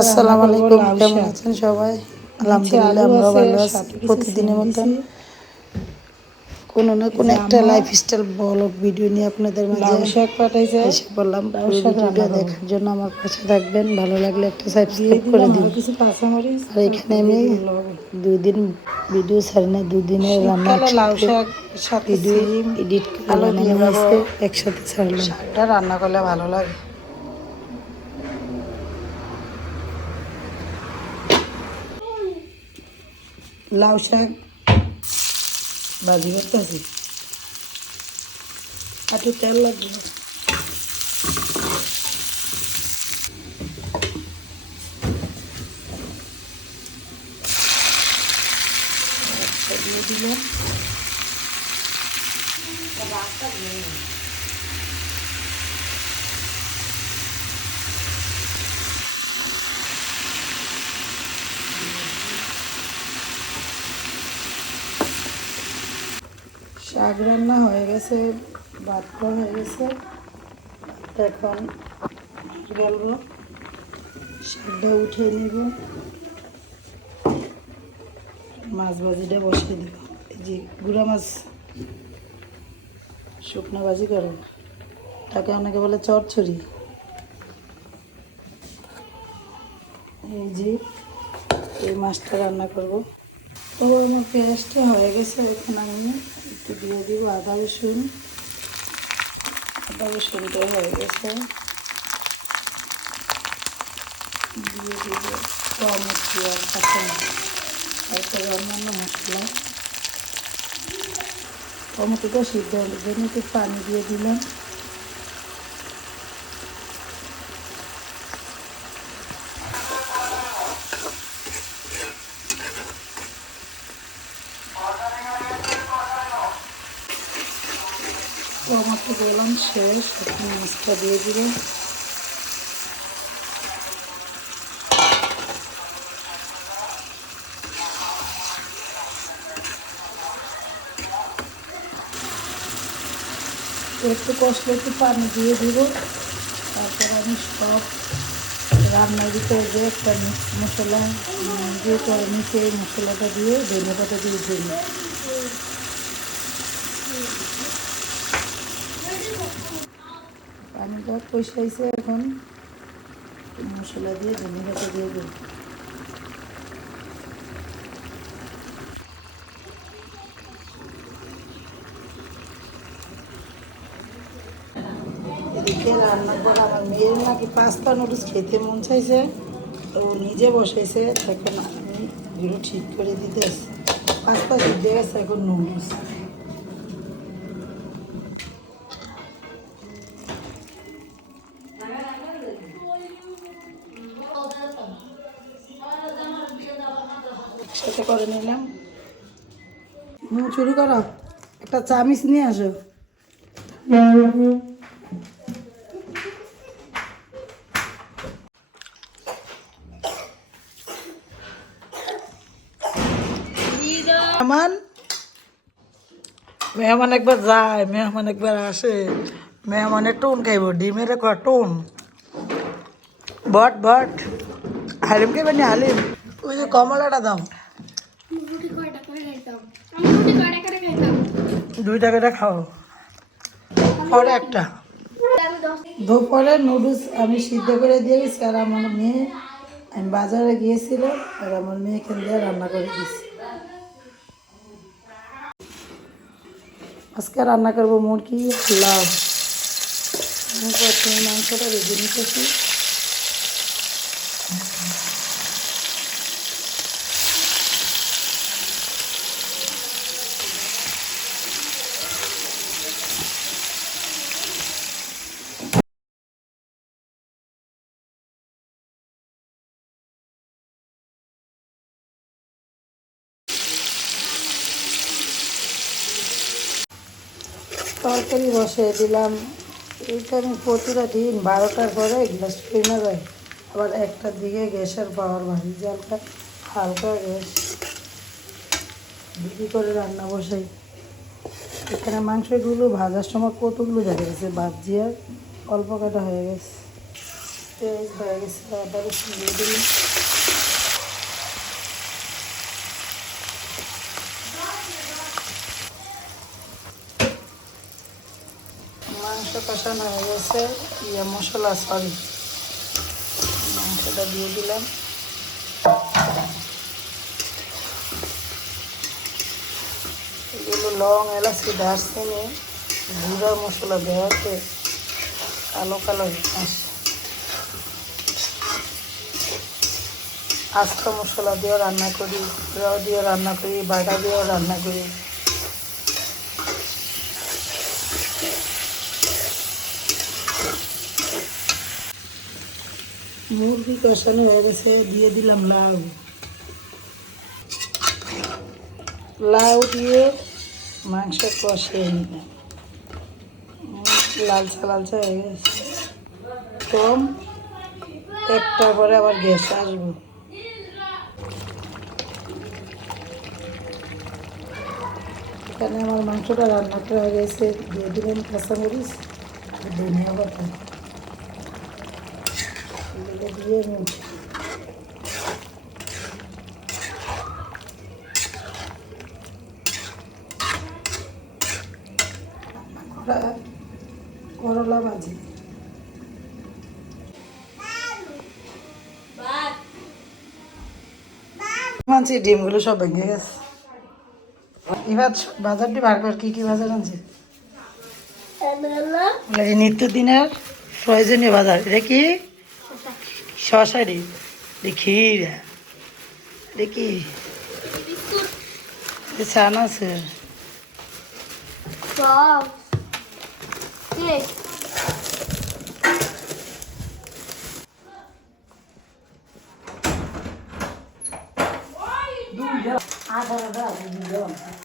আসসালামু আলাইকুম, কেমন আছেন সবাই? আলহামদুলিল্লাহ আমরাও ভালো আছি। প্রতিদিনের মতন কোনো না কোনো একটা লাইফস্টাইল ব্লগ ভিডিও নিয়ে আপনাদের মাঝে এসে বললাম। পুরো ভিডিওটা দেখার জন্য আমার পাশে থাকবেন। ভালো লাগলে একটা সাবস্ক্রাইব করে দিন। আর এখানে আমি 2 দিন ভিডিও ছাড়ি না, 2 দিনের রান্না ভিডিও এডিট করে বানানো হয়েছে, একসাথে ছাড়লাম। শাকটা রান্না করলে ভালো লাগে। লাউ শাক ভাজি করতেছি, একটু তেল লাগবে। দিয়ে দিলাম শাক রান্না হয়ে গেছে, ভাত খাওয়া হয়ে গেছে। এখন গেলব, শাকটা উঠিয়ে নিব, মাছ ভাজিটা বসিয়ে দেব। এই যে গুঁড়া মাছ শুকনো ভাজি করো, তাকে অনেকে বলে চচ্চড়ি। এই যে এই মাছটা রান্না করব। তো আমার পেঁয়াজটা হয়ে গেছে, এখন আমি একটু দিয়ে দিব আদা রসুন। আদা রসুনটা হয়ে গেছে, দিয়ে দিব টমেটো আর কাঁচামরিচ, তারপরে অন্যান্য মশলা। টমেটোটা সিদ্ধ হওয়ার জন্য একটু পানি দিয়ে দিলাম। টমেটো দিলাম, শেষ। এখন মাছটা দিয়ে দিলাম। একটু কষলে একটু পানি দিয়ে দিব। তারপর আমি সব রান্নার ভিতরে যে একটা মিক্স মশলা দিয়ে করে নিচে এই মশলাটা দিয়ে ধনে পাতা দিয়ে দিই। পানিটা কষাইছে, এখন মশলা দিয়ে ধনে পাতা দিয়ে দিই। এদিকে রান্নার পর আমার মেয়ের নাকি পাস্তা নুডলস খেতে মন চাইছে, তো নিজে বসাইছে। এখন আমি এগুলো ঠিক করে দিতে পাস্তা সিদ্ধ গেছে, এখন নুডলস। সাথে করে নিলাম। শুরু করো, একটা চামিচ নিয়ে আসো। মেহমান একবার যায়, মেহমান একবার আসে, মেহমানের টোন খাইব, ডিমের টোন। বট বট হালিম খাইবেন নি? হালিম ওই যে কমলাটা দাম 2 টাকাটা খাও, পরে একটা। দুপুরে নুডলস আমি সিদ্ধ করে দিয়ে গেছি। আর আমার মেয়ে, আমি বাজারে গিয়েছিলাম, আর আমার মেয়ে এখান দিয়ে রান্না করে দিয়েছি। আজকে রান্না করবো মুরগি লাউ। প্রথমে মাংসটা ভেজে নিতেছি। তরকারি বসিয়ে দিলাম। এইটা আমি প্রতিটা দিন 12টার পরে গ্যাস কমে যায়, আবার একটার দিকে গ্যাসের পাওয়ার ভারী যে হালকা হালকা গ্যাস বিক্রি করে রান্না বসাই। এখানে মাংসগুলো ভাজার সময় কতগুলো দেখা গেছে, ভাজিয়ে অল্প কাটা হয়ে গেছে। পেঁয়াজ হয়ে গেছে, আদা রসুন দিয়ে দিলাম। মাংস কষানো হয়ে গেছে, মশলা মাংসটা দিয়ে দিলাম। এগুলো লং, এলাচি, দারচিনি, জিরা মশলা দেওয়াতে কালো কালো আসে। আস্ত মশলা দিয়েও রান্না করি, গুঁড়াও দিয়ে রান্না করি, বাটা দিয়েও রান্না করি। মুরগি কষানো হয়ে গেছে, দিয়ে দিলাম লাউ। লাউ দিয়ে মাংস কষিয়ে নিলাম। লালচা লালচা হয়ে গেছে, কম একটা পরে আবার গ্যাস আসবো। এখানে আমার মাংসটা রান্না করা হয়ে গেছে, দিয়ে দিলাম কাঁচামরিচ, ধনিয়া পাতা দিয়ে করলা ভাজি। মানছি ডিমগুলো সব ভেঙে গেছে। এবার বাজারটি বার কর, কি কি বাজার আনছে? এই নিত্যদিনের প্রয়োজনীয় বাজার। এটা কি শশারি, দেখি দেখি চান আছে। আধা